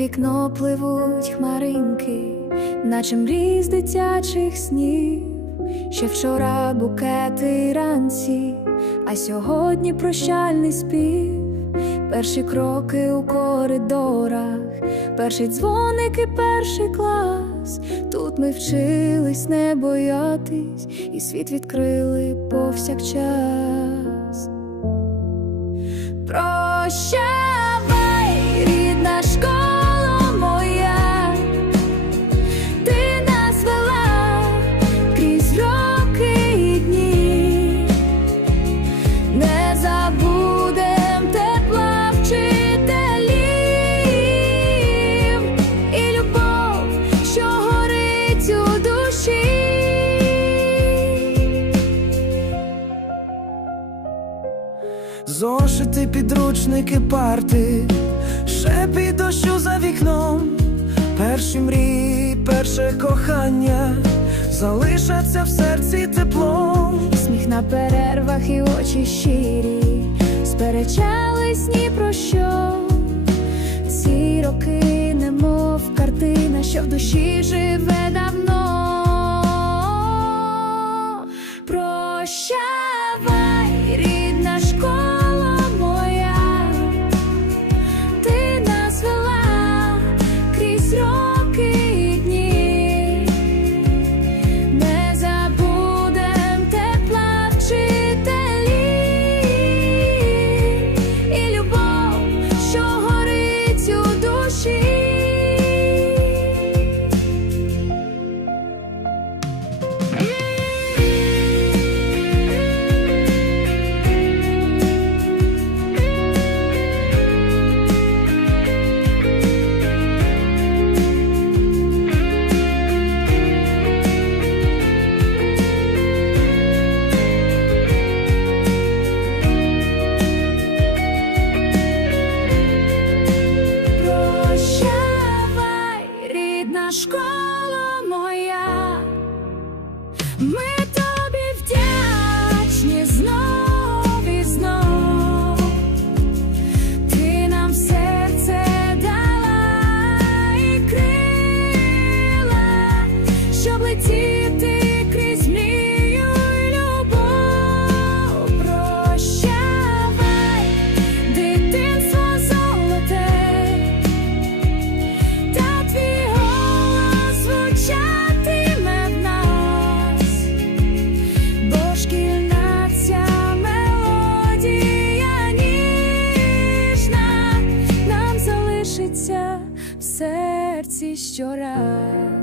вікно пливуть хмаринки, наче мріз дитячих снів, ще вчора букети ранці, а сьогодні прощальний спів, перші кроки у коридорах, перші дзвоники перший клас. Тут ми вчились не боятись, і світ відкрили повсякчас. Прощай! зошити, підручники, парти, ще під дощу за вікном, перші мрії, перше кохання залишаться в серці теплом. Сміх на перервах і очі щирі, сперечались ні про що. Ці роки, немов картина, що в душі живе давно. Man. llorar.